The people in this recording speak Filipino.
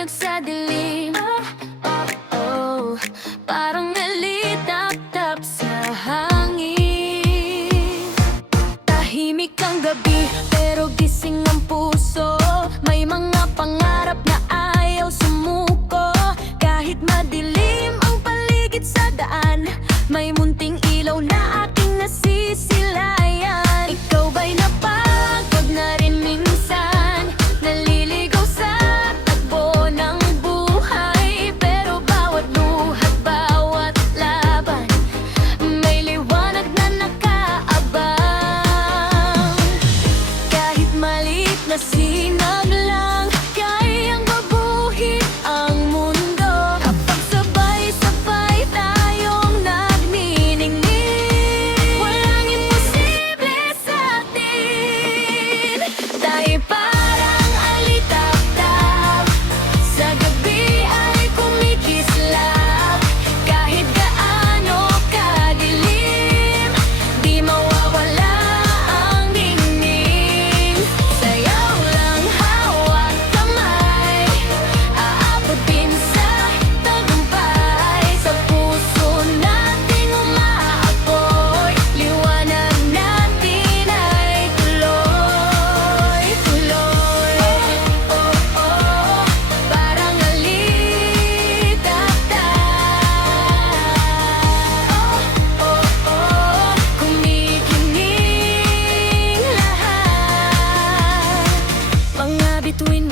liwanag sa dilim. Parang nalitap-tap sa hangin. Tahimik ang gabi, pero gising ang puso. May mga pangarap na ayaw sumuko. Kahit madilim ang paligid sa daan, may munting ilaw na aking nasisilayan. Ikaw ba'y napagod na rin minsan? Naliligaw sa takbo ng buhay, pero bawat luhat, bawat laban, may liwanag na nakaabang. Kahit maliit na sinag lang, kayang mabuhin ang mundo. Kapag sabay-sabay tayong nagniningning, walang imposible sa atin. Tayo parang alitap-tap, sa gabi ay kumikislap. Kahit gaano kadilim, di mawawala ang dingding. Sayaw lang, hawak kamay, aabot din sa tagumpay. Sa puso natin umaapoy, liwanag natin ay tuloy-tuloy. Parang alitap-tap, kumikinig lahat. Mga bituin